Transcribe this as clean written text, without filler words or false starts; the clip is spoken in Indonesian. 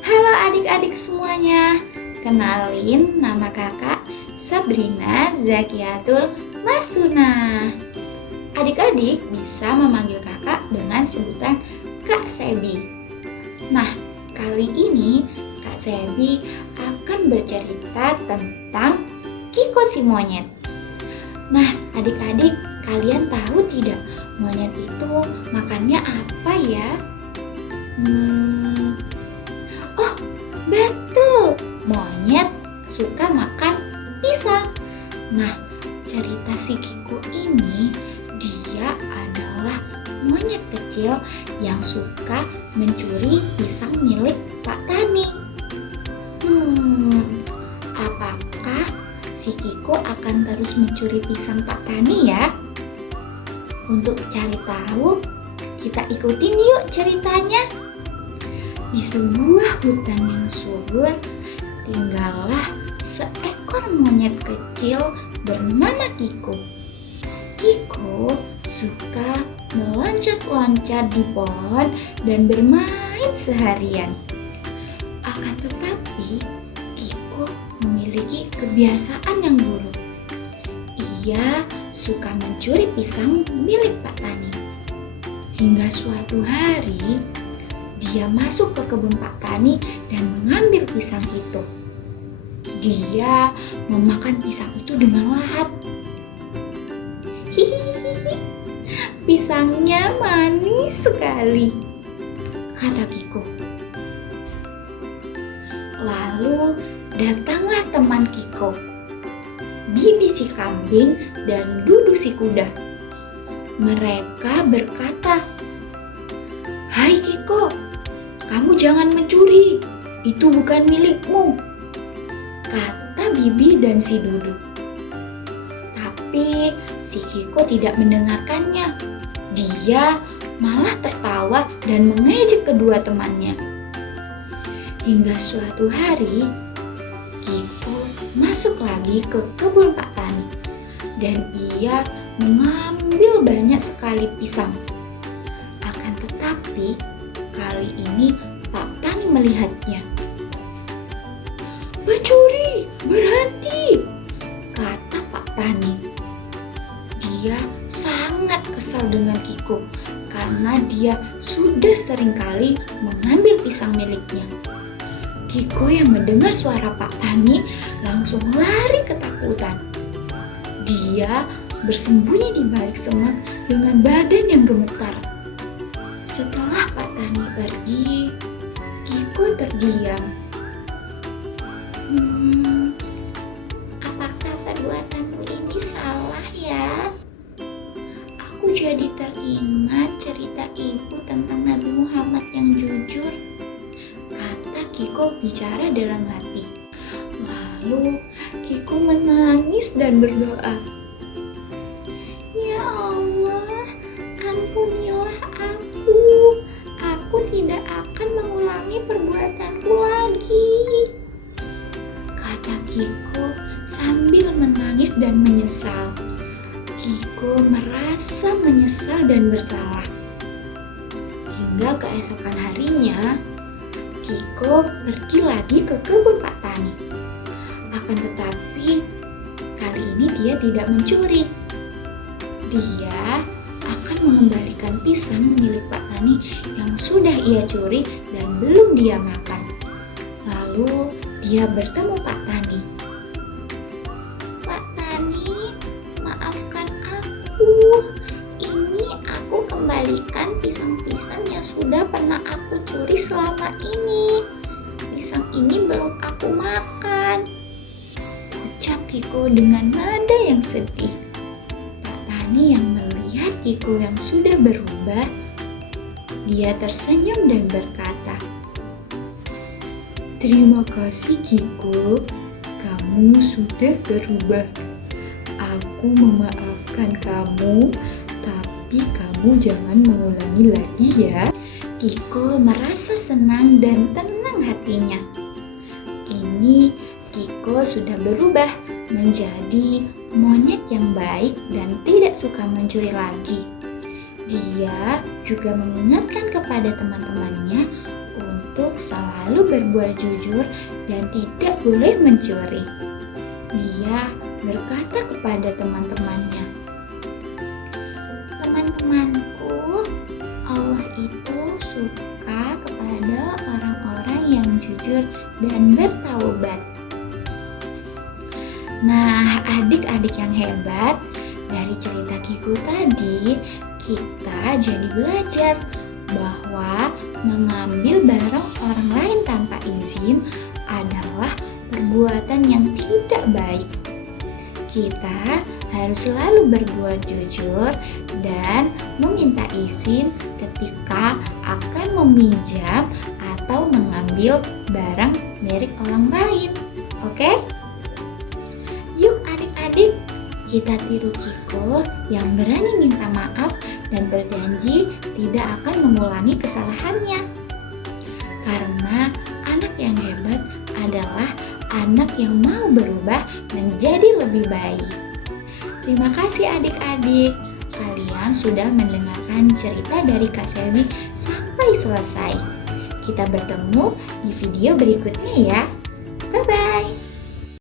Halo adik-adik semuanya, kenalin nama kakak Sabrina Zakiatul Masuna. Adik-adik bisa memanggil kakak dengan sebutan Kak Sebi. Nah, kali ini Kak Sebi akan bercerita tentang Kiko si monyet. Nah, adik-adik, kalian tahu tidak monyet itu makannya apa ya? Oh, betul, monyet suka makan pisang. Nah, cerita si Kiko ini, dia adalah monyet kecil yang suka mencuri pisang milik Pak Tani. Apakah si Kiko akan terus mencuri pisang Pak Tani ya? Untuk cari tahu, kita ikutin yuk ceritanya. Di sebuah hutan yang subur, tinggallah seekor monyet kecil bernama Kiko. Kiko suka meloncat-loncat di pohon dan bermain seharian. Akan tetapi, Kiko memiliki kebiasaan yang buruk. Ia suka mencuri pisang milik Pak Tani. Hingga suatu hari, dia masuk ke kebun Pak Tani dan mengambil pisang itu. Dia memakan pisang itu dengan lahap. Hihihi, pisangnya manis sekali, kata Kiko. Lalu datanglah teman Kiko, Bibi si kambing dan Dudu si kuda. Mereka berkata, "Hai Kiko, kamu jangan mencuri, itu bukan milikmu," kata Bibi dan si Dudu. Tapi si Kiko tidak mendengarkannya. Dia malah tertawa dan mengejek kedua temannya. Hingga suatu hari, Kiko masuk lagi ke kebun Pak Tani dan ia mengambil banyak sekali pisang. Akan tetapi, kali ini Pak Tani melihatnya. "Pencuri, berhenti!" kata Pak Tani. Dia sangat kesal dengan Kiko karena dia sudah seringkali mengambil pisang miliknya. Kiko yang mendengar suara Pak Tani langsung lari ketakutan. Dia bersembunyi di balik semak dengan badan yang gemetar. Setelah Pak Tani pergi, Kiko terdiam. Apakah perbuatanku ini salah ya? Aku jadi teringat cerita ibu tentang Nabi Muhammad yang jujur, kata Kiko bicara dalam hati. Lalu Kiko menangis dan berdoa, "Ya Allah, ampunilah aku. Aku tidak akan mengulangi perbuatanku lagi," kata Kiko sambil menangis dan menyesal. Kiko merasa menyesal dan bersalah. Hingga keesokan harinya, Kiko pergi lagi ke kebun Pak Tani. Akan tetapi, kali ini dia tidak mencuri. Dia akan mengembalikan pisang milik Pak Tani yang sudah ia curi dan belum dia makan. Lalu dia bertemu Pak Tani. "Pak Tani, maafkan aku. Ini aku kembalikan pisang-pisang yang sudah pernah aku curi selama ini. Pisang ini belum aku makan," ucap Kiko dengan nada yang sedih. Pak Tani yang melihat Kiko yang sudah berubah, dia tersenyum dan berkata, "Terima kasih Kiko, kamu sudah berubah. Aku memaafkan kamu, tapi kamu jangan mengulangi lagi ya." Kiko merasa senang dan tenang hatinya. Ini Kiko sudah berubah menjadi monyet yang baik dan tidak suka mencuri lagi. Dia juga mengingatkan kepada teman-temannya untuk selalu berbuat jujur dan tidak boleh mencuri. Dia berkata kepada teman-temannya, "Teman-temanku, Allah itu suka kepada orang-orang yang jujur dan bertaubat." Nah, adik-adik yang hebat, dari cerita Kiku tadi, kita jadi belajar bahwa mengambil barang orang lain tanpa izin adalah perbuatan yang tidak baik. Kita harus selalu berbuat jujur dan meminta izin ketika akan meminjam atau mengambil barang milik orang lain. Oke? Yuk adik-adik, kita tiru Kiku yang berani minta maaf dan berjanji tidak akan mengulangi kesalahannya. Karena anak yang hebat adalah anak yang mau berubah menjadi lebih baik. Terima kasih adik-adik, kalian sudah mendengarkan cerita dari Kak Selvi sampai selesai. Kita bertemu di video berikutnya ya. Bye-bye.